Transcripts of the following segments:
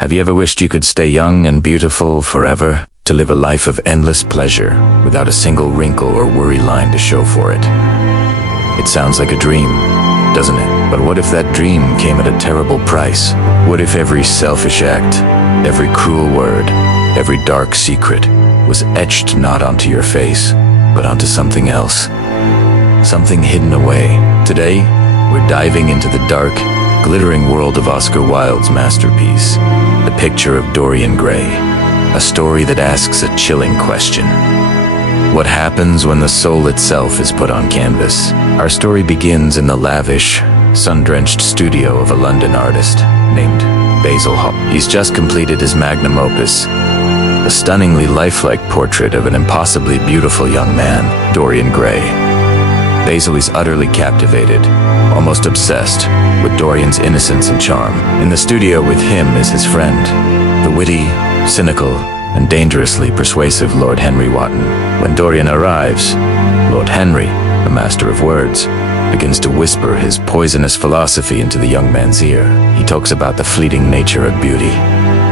Have you ever wished you could stay young and beautiful forever? To live a life of endless pleasure, without a single wrinkle or worry line to show for it? It sounds like a dream, doesn't it? But what if that dream came at a terrible price? What if every selfish act, every cruel word, every dark secret was etched not onto your face, but onto something else? Something hidden away. Today, we're diving into the dark, glittering world of Oscar Wilde's masterpiece, The Picture of Dorian Gray, a story that asks a chilling question. What happens when the soul itself is put on canvas? Our story begins in the lavish, sun-drenched studio of a London artist named Basil Hall. He's just completed his magnum opus, a stunningly lifelike portrait of an impossibly beautiful young man, Dorian Gray. Basil is utterly captivated, almost obsessed, with Dorian's innocence and charm. In the studio with him is his friend, the witty, cynical, and dangerously persuasive Lord Henry Wotton. When Dorian arrives, Lord Henry, the master of words, begins to whisper his poisonous philosophy into the young man's ear. He talks about the fleeting nature of beauty,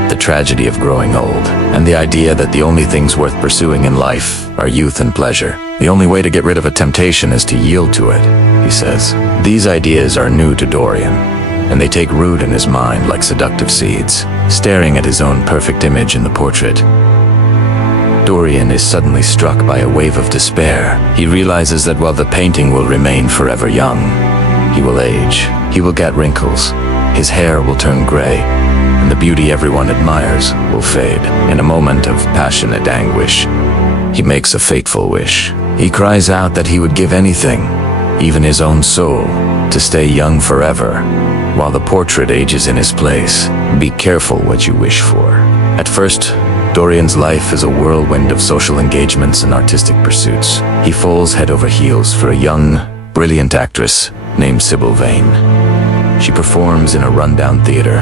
the tragedy of growing old, and the idea that the only things worth pursuing in life are youth and pleasure. The only way to get rid of a temptation is to yield to it, he says. These ideas are new to Dorian, and they take root in his mind like seductive seeds. Staring at his own perfect image in the portrait, Dorian is suddenly struck by a wave of despair. He realizes that while the painting will remain forever young, he will age, he will get wrinkles, his hair will turn gray, and the beauty everyone admires will fade. In a moment of passionate anguish, he makes a fateful wish. He cries out that he would give anything, even his own soul, to stay young forever, while the portrait ages in his place. Be careful what you wish for. At first, Dorian's life is a whirlwind of social engagements and artistic pursuits. He falls head over heels for a young, brilliant actress named Sybil Vane. She performs in a rundown theater,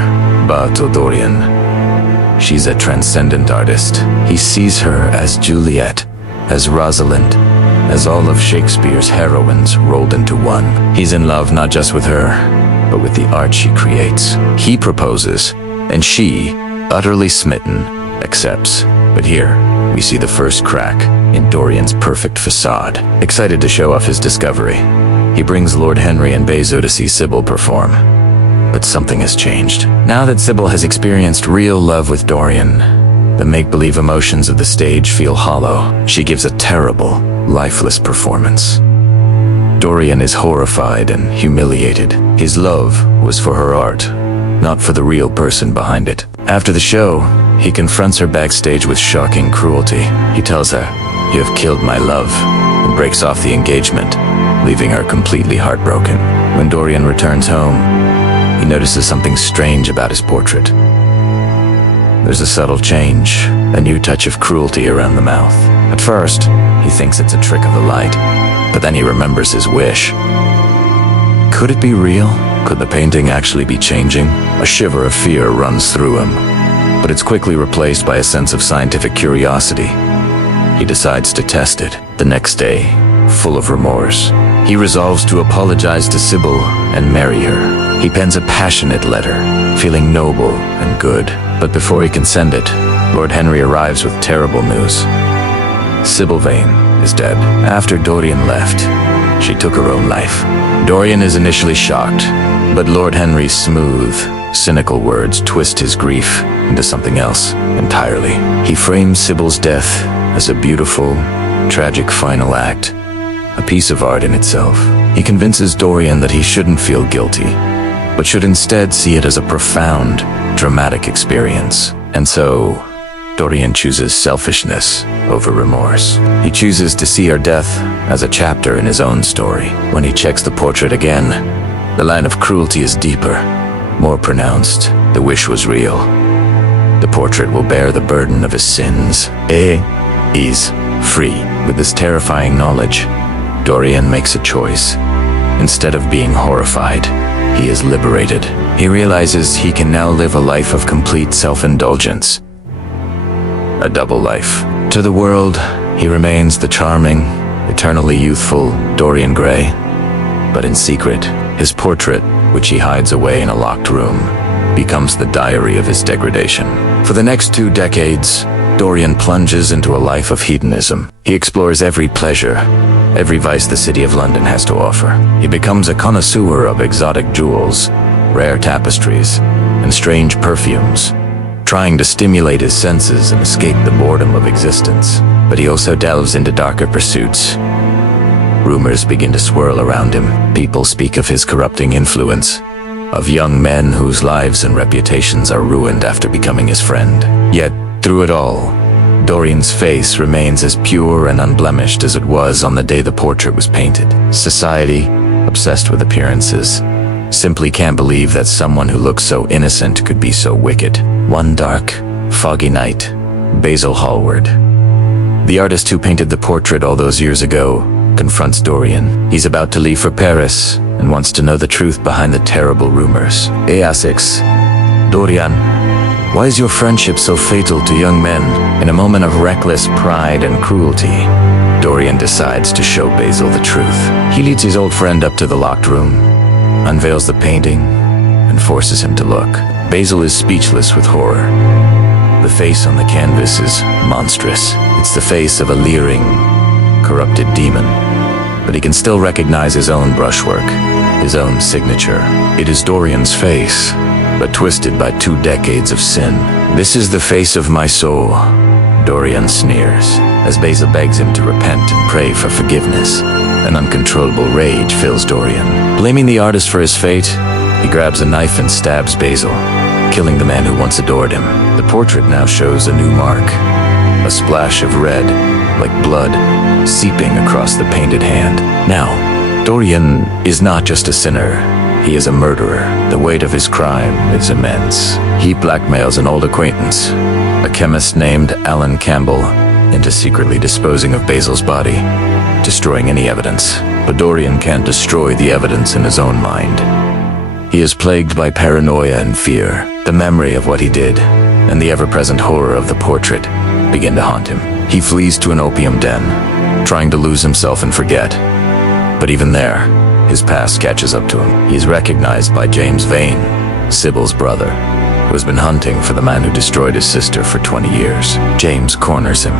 Bateau Dorian. She's a transcendent artist. He sees her as Juliet, as Rosalind, as all of Shakespeare's heroines rolled into one. He's in love not just with her, but with the art she creates. He proposes, and she, utterly smitten, accepts. But here, we see the first crack in Dorian's perfect facade. Excited to show off his discovery, he brings Lord Henry and Basil to see Sybil perform. But something has changed. Now that Sybil has experienced real love with Dorian, the make-believe emotions of the stage feel hollow. She gives a terrible, lifeless performance. Dorian is horrified and humiliated. His love was for her art, not for the real person behind it. After the show, he confronts her backstage with shocking cruelty. He tells her, "You have killed my love," and breaks off the engagement, leaving her completely heartbroken. When Dorian returns home, he notices something strange about his portrait. There's a subtle change, a new touch of cruelty around the mouth. At first, he thinks it's a trick of the light, but then he remembers his wish. Could it be real? Could the painting actually be changing? A shiver of fear runs through him, but it's quickly replaced by a sense of scientific curiosity. He decides to test it. The next day, full of remorse, he resolves to apologize to Sybil and marry her. He pens a passionate letter, feeling noble and good. But before he can send it, Lord Henry arrives with terrible news. Sybil Vane is dead. After Dorian left, she took her own life. Dorian is initially shocked, but Lord Henry's smooth, cynical words twist his grief into something else entirely. He frames Sybil's death as a beautiful, tragic final act, a piece of art in itself. He convinces Dorian that he shouldn't feel guilty, but should instead see it as a profound, dramatic experience. And so, Dorian chooses selfishness over remorse. He chooses to see her death as a chapter in his own story. When he checks the portrait again, the line of cruelty is deeper, more pronounced. The wish was real. The portrait will bear the burden of his sins. He's free. With this terrifying knowledge, Dorian makes a choice. Instead of being horrified, he is liberated. He realizes he can now live a life of complete self-indulgence. A double life. To the world, he remains the charming, eternally youthful Dorian Gray. But in secret, his portrait, which he hides away in a locked room, becomes the diary of his degradation. For the next 2 decades, Dorian plunges into a life of hedonism. He explores every pleasure, every vice the city of London has to offer. He becomes a connoisseur of exotic jewels, rare tapestries, and strange perfumes, trying to stimulate his senses and escape the boredom of existence. But he also delves into darker pursuits. Rumors begin to swirl around him. People speak of his corrupting influence, of young men whose lives and reputations are ruined after becoming his friend. Yet, through it all, Dorian's face remains as pure and unblemished as it was on the day the portrait was painted. Society, obsessed with appearances, simply can't believe that someone who looks so innocent could be so wicked. One dark, foggy night, Basil Hallward, the artist who painted the portrait all those years ago, confronts Dorian. He's about to leave for Paris and wants to know the truth behind the terrible rumors. He asks, "Dorian, why is your friendship so fatal to young men?" In a moment of reckless pride and cruelty, Dorian decides to show Basil the truth. He leads his old friend up to the locked room, unveils the painting, and forces him to look. Basil is speechless with horror. The face on the canvas is monstrous. It's the face of a leering, corrupted demon. But he can still recognize his own brushwork, his own signature. It is Dorian's face, but twisted by 2 decades of sin. "This is the face of my soul," Dorian sneers, as Basil begs him to repent and pray for forgiveness. An uncontrollable rage fills Dorian. Blaming the artist for his fate, he grabs a knife and stabs Basil, killing the man who once adored him. The portrait now shows a new mark, a splash of red, like blood, seeping across the painted hand. Now, Dorian is not just a sinner. He is a murderer. The weight of his crime is immense. He blackmails an old acquaintance, a chemist named Alan Campbell, into secretly disposing of Basil's body, destroying any evidence. But Dorian can't destroy the evidence in his own mind. He is plagued by paranoia and fear. The memory of what he did, and the ever-present horror of the portrait, begin to haunt him. He flees to an opium den, trying to lose himself and forget. But even there, his past catches up to him. He is recognized by James Vane, Sybil's brother, who has been hunting for the man who destroyed his sister for 20 years. James corners him,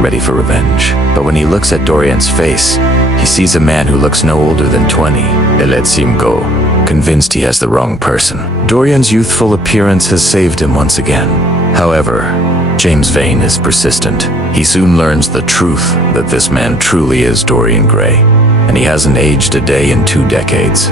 ready for revenge. But when he looks at Dorian's face, he sees a man who looks no older than 20. He lets him go, convinced he has the wrong person. Dorian's youthful appearance has saved him once again. However, James Vane is persistent. He soon learns the truth that this man truly is Dorian Gray, and he hasn't aged a day in 2 decades.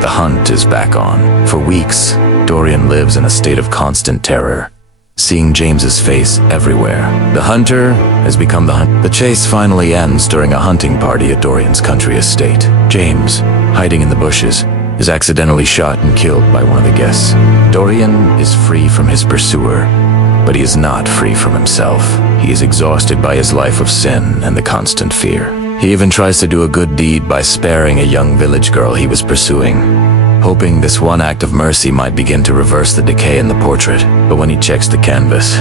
The hunt is back on. For weeks, Dorian lives in a state of constant terror, seeing James's face everywhere. The hunter has become the hunt. The chase finally ends during a hunting party at Dorian's country estate. James, hiding in the bushes, is accidentally shot and killed by one of the guests. Dorian is free from his pursuer, but he is not free from himself. He is exhausted by his life of sin and the constant fear. He even tries to do a good deed by sparing a young village girl he was pursuing, hoping this one act of mercy might begin to reverse the decay in the portrait. But when he checks the canvas,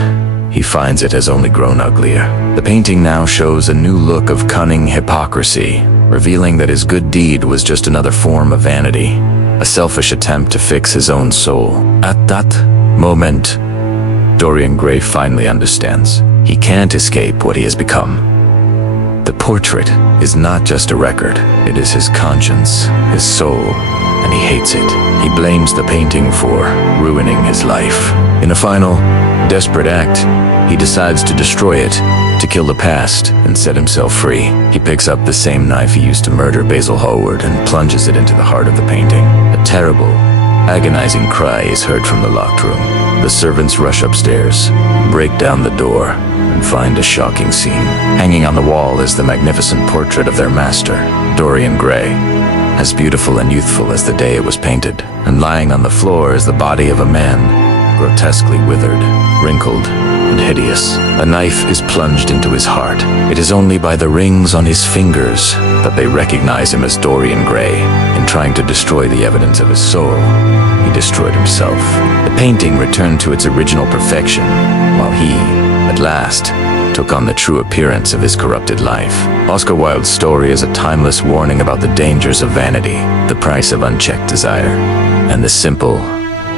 he finds it has only grown uglier. The painting now shows a new look of cunning hypocrisy, revealing that his good deed was just another form of vanity, a selfish attempt to fix his own soul. At that moment, Dorian Gray finally understands. He can't escape what he has become. The portrait is not just a record. It is his conscience, his soul, and he hates it. He blames the painting for ruining his life. In a final, desperate act, he decides to destroy it, to kill the past and set himself free. He picks up the same knife he used to murder Basil Hallward and plunges it into the heart of the painting. A terrible, agonizing cry is heard from the locked room. The servants rush upstairs, break down the door, and find a shocking scene. Hanging on the wall is the magnificent portrait of their master, Dorian Gray, as beautiful and youthful as the day it was painted. And lying on the floor is the body of a man, grotesquely withered, wrinkled, and hideous. A knife is plunged into his heart. It is only by the rings on his fingers that they recognize him as Dorian Gray. In trying to destroy the evidence of his soul, he destroyed himself. The painting returned to its original perfection, while he, at last, took on the true appearance of his corrupted life. Oscar Wilde's story is a timeless warning about the dangers of vanity, the price of unchecked desire, and the simple,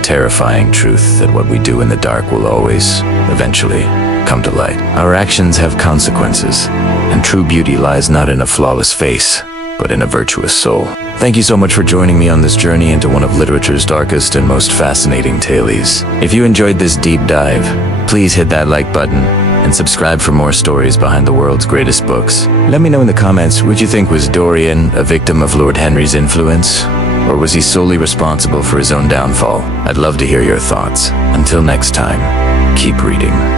terrifying truth that what we do in the dark will always, eventually, come to light. Our actions have consequences, and true beauty lies not in a flawless face, but in a virtuous soul. Thank you so much for joining me on this journey into one of literature's darkest and most fascinating tales. If you enjoyed this deep dive, please hit that like button and subscribe for more stories behind the world's greatest books. Let me know in the comments, would you think was Dorian a victim of Lord Henry's influence? Or was he solely responsible for his own downfall? I'd love to hear your thoughts. Until next time, keep reading.